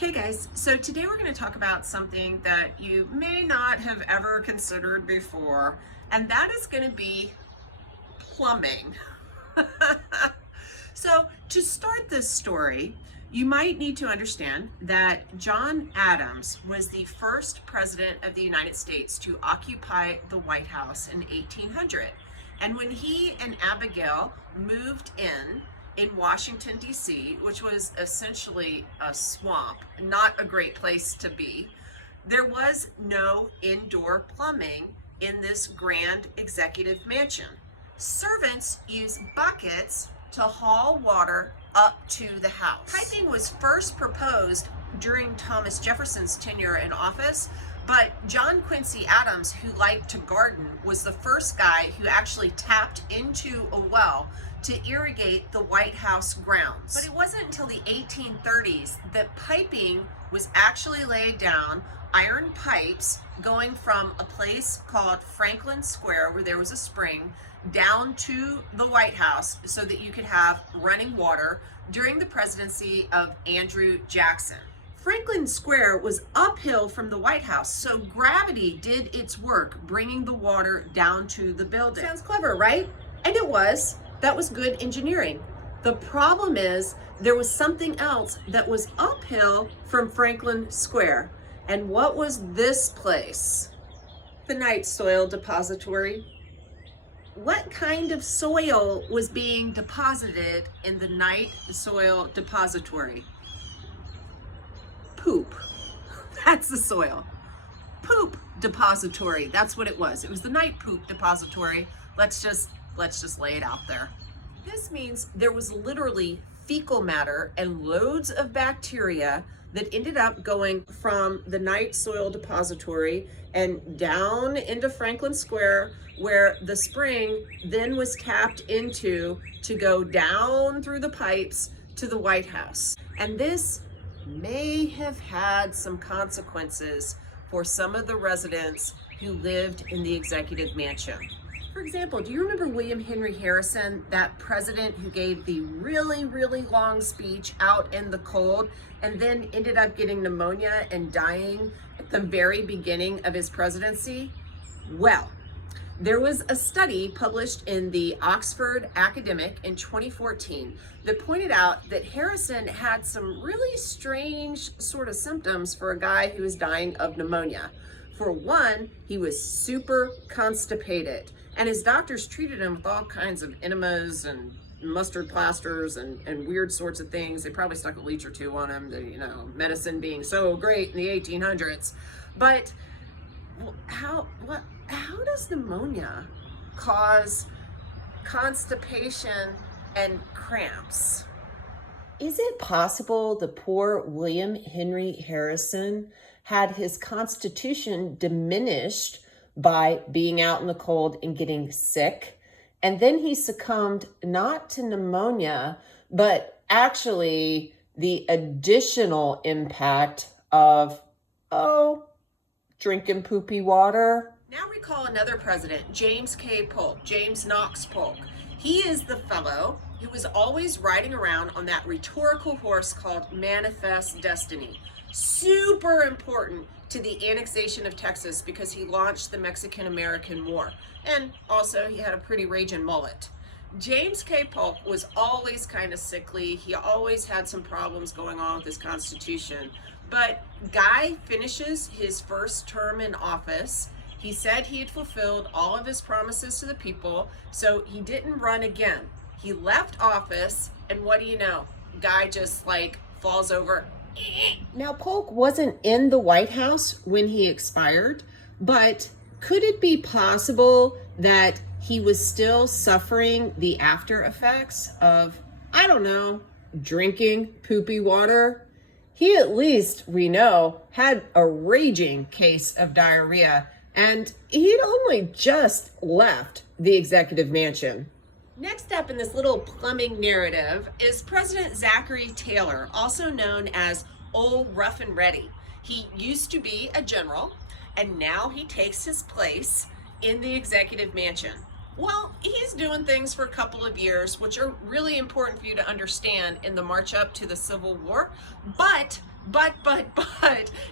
Hey guys, so today we're going to talk about something that you may not have ever considered before, and that is going to be plumbing. So to start this story, you might need to understand that John Adams was the first president of the United States to occupy the White House in 1800. And when he and Abigail moved in Washington, D.C., which was essentially a swamp, not a great place to be, there was no indoor plumbing in this grand executive mansion. Servants used buckets to haul water up to the house. Piping was first proposed during Thomas Jefferson's tenure in office, but John Quincy Adams, who liked to garden, was the first guy who actually tapped into a well to irrigate the White House grounds. But it wasn't until the 1830s that piping was actually laid down, iron pipes going from a place called Franklin Square, where there was a spring, down to the White House so that you could have running water during the presidency of Andrew Jackson. Franklin Square was uphill from the White House, so gravity did its work bringing the water down to the building. Sounds clever, right? And it was. That was good engineering. The problem is there was something else that was uphill from Franklin Square. And what was this place? The night soil depository. What kind of soil was being deposited in the night soil depository? Poop. That's the soil. Poop depository. That's what it was. It was the night poop depository. Let's just lay it out there. This means there was literally fecal matter and loads of bacteria that ended up going from the night soil depository and down into Franklin Square, where the spring then was tapped into to go down through the pipes to the White House. And this may have had some consequences for some of the residents who lived in the executive mansion. For example, do you remember William Henry Harrison, that president who gave the really, really long speech out in the cold and then ended up getting pneumonia and dying at the very beginning of his presidency? Well, there was a study published in the Oxford Academic in 2014 that pointed out that Harrison had some really strange sort of symptoms for a guy who was dying of pneumonia. For one, he was super constipated, and his doctors treated him with all kinds of enemas and mustard plasters and weird sorts of things. They probably stuck a leech or two on him, medicine being so great in the 1800s. But how does pneumonia cause constipation and cramps? Is it possible the poor William Henry Harrison had his constitution diminished by being out in the cold and getting sick, and then he succumbed not to pneumonia, but actually the additional impact of, drinking poopy water? Now recall another president, James Knox Polk. He is the fellow who was always riding around on that rhetorical horse called Manifest Destiny. Super important to the annexation of Texas because he launched the Mexican-American War. And also he had a pretty raging mullet. James K. Polk was always kind of sickly. He always had some problems going on with his constitution. But Guy finishes his first term in office. He said he had fulfilled all of his promises to the people, so he didn't run again. He left office, and what do you know? Guy just falls over. Now, Polk wasn't in the White House when he expired, but could it be possible that he was still suffering the after effects of, drinking poopy water? He, at least we know, had a raging case of diarrhea, and he'd only just left the executive mansion. Next up in this little plumbing narrative is President Zachary Taylor, also known as Old Rough and Ready. He used to be a general, and now he takes his place in the executive mansion. Well, he's doing things for a couple of years, which are really important for you to understand in the march up to the Civil War. But But,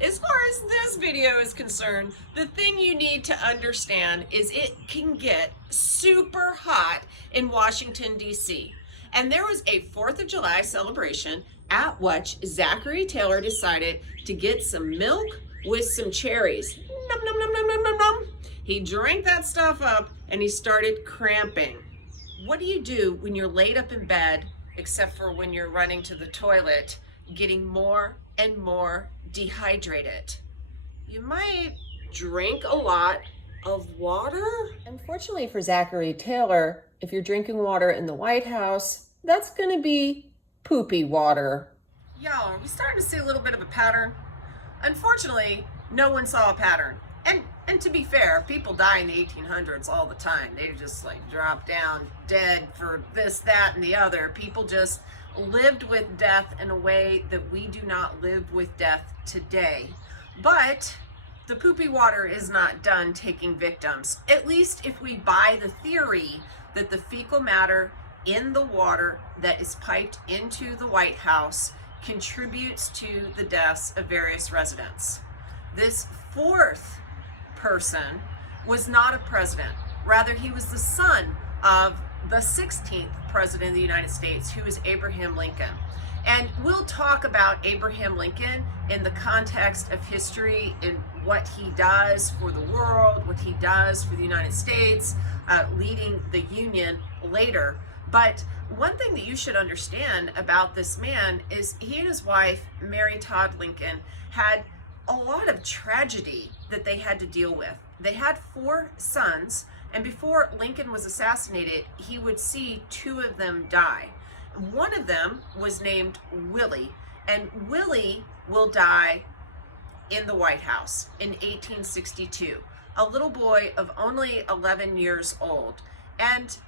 as far as this video is concerned, the thing you need to understand is it can get super hot in Washington, D.C. And there was a 4th of July celebration at which Zachary Taylor decided to get some milk with some cherries. Nom, nom, nom, nom, nom, nom, nom. He drank that stuff up and he started cramping. What do you do when you're laid up in bed, except for when you're running to the toilet, getting more and more dehydrated? You might drink a lot of water. Unfortunately for Zachary Taylor, if you're drinking water in the White House, that's going to be poopy water. Y'all, are we starting to see a little bit of a pattern? Unfortunately, no one saw a pattern. And to be fair, people die in the 1800s all the time. They just like drop down dead for this, that, and the other. People just lived with death in a way that we do not live with death today. But the poopy water is not done taking victims, at least if we buy the theory that the fecal matter in the water that is piped into the White House contributes to the deaths of various residents. This 4th person was not a president. Rather, he was the son of the 16th president of the United States, who is Abraham Lincoln. And we'll talk about Abraham Lincoln in the context of history and what he does for the world, what he does for the United States, leading the Union later. But one thing that you should understand about this man is he and his wife, Mary Todd Lincoln, had a lot of tragedy that they had to deal with. They had 4 sons, and before Lincoln was assassinated, he would see 2 of them die. One of them was named Willie, and Willie will die in the White House in 1862, a little boy of only 11 years old. And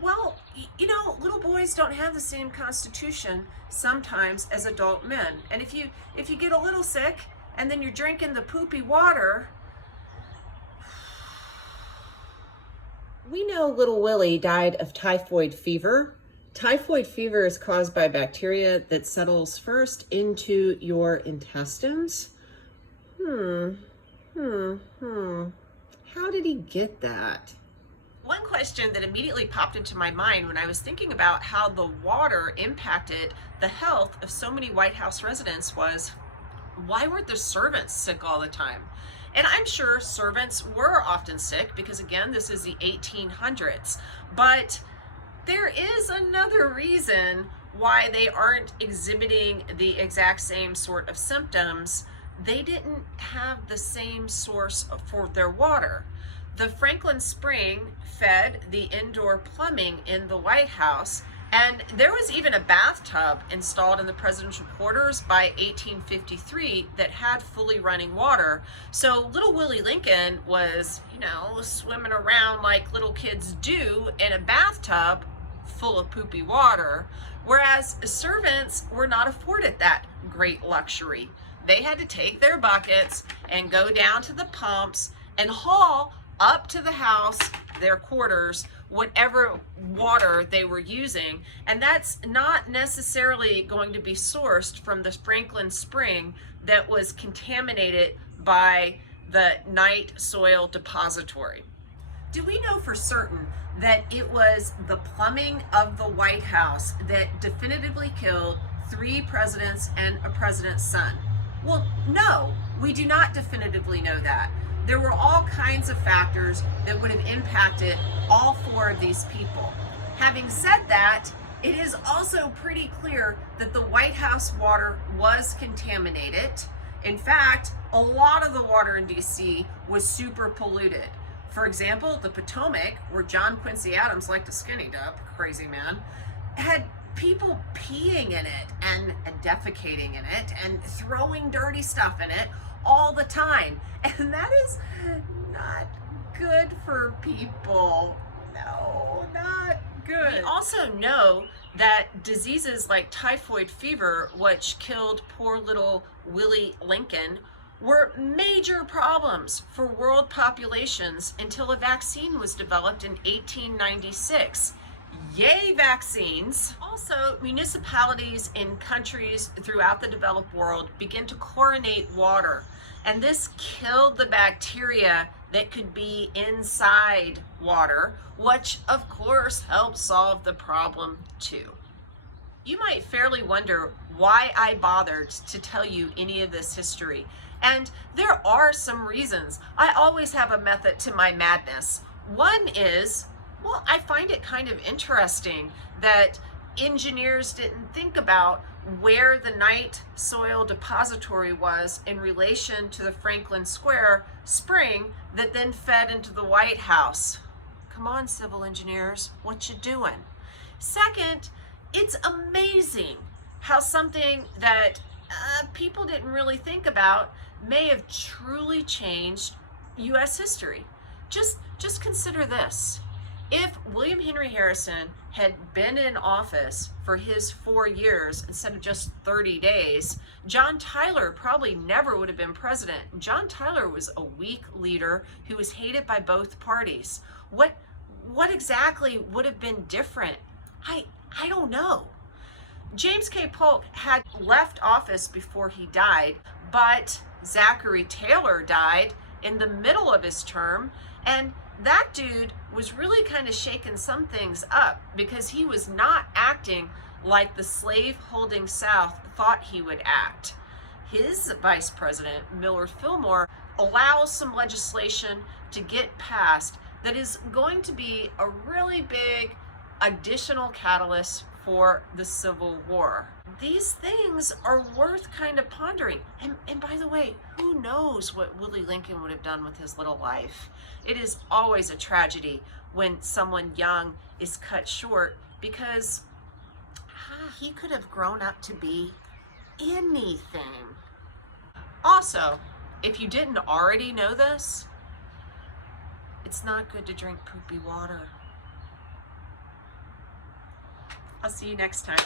well, you know, little boys don't have the same constitution sometimes as adult men. And if you get a little sick and then you're drinking the poopy water, we know little Willie died of typhoid fever. Typhoid fever is caused by bacteria that settles first into your intestines. How did he get that? One question that immediately popped into my mind when I was thinking about how the water impacted the health of so many White House residents was, why weren't the servants sick all the time? And I'm sure servants were often sick because, again, this is the 1800s. But there is another reason why they aren't exhibiting the exact same sort of symptoms. They didn't have the same source for their water. The Franklin Spring fed the indoor plumbing in the White House, and there was even a bathtub installed in the presidential quarters by 1853 that had fully running water. So little Willie Lincoln was, you know, swimming around like little kids do in a bathtub full of poopy water, whereas servants were not afforded that great luxury. They had to take their buckets and go down to the pumps and haul up to the house, their quarters, whatever water they were using. And that's not necessarily going to be sourced from the Franklin Spring that was contaminated by the night soil depository. Do we know for certain that it was the plumbing of the White House that definitively killed 3 presidents and a president's son? Well, no, we do not definitively know that. There were all kinds of factors that would have impacted all 4 of these people. Having said that, it is also pretty clear that the White House water was contaminated. In fact, a lot of the water in DC was super polluted. For example, the Potomac, where John Quincy Adams liked to skinny dip, crazy man, had people peeing in it and defecating in it and throwing dirty stuff in it all the time. And that is not good for people. No, not good. We also know that diseases like typhoid fever, which killed poor little Willie Lincoln, were major problems for world populations until a vaccine was developed in 1896. Yay, vaccines. Also, municipalities in countries throughout the developed world begin to chlorinate water, and this killed the bacteria that could be inside water, which of course helps solve the problem too. You might fairly wonder why I bothered to tell you any of this history. And there are some reasons. I always have a method to my madness. One is, well, I find it kind of interesting that engineers didn't think about where the night soil depository was in relation to the Franklin Square spring that then fed into the White House. Come on, civil engineers, what you doing? Second, it's amazing how something that people didn't really think about may have truly changed U.S. history. Just consider this. If William Henry Harrison had been in office for his 4 years instead of just 30 days, John Tyler probably never would have been president. John Tyler was a weak leader who was hated by both parties. What exactly would have been different? I don't know. James K. Polk had left office before he died, but Zachary Taylor died in the middle of his term, and that dude was really kind of shaking some things up because he was not acting like the slave-holding South thought he would act. His vice president, Millard Fillmore, allows some legislation to get passed that is going to be a really big additional catalyst for the Civil War. These things are worth kind of pondering. And by the way, who knows what Willie Lincoln would have done with his little life? It is always a tragedy when someone young is cut short because he could have grown up to be anything. Also, if you didn't already know this, it's not good to drink poopy water. I'll see you next time.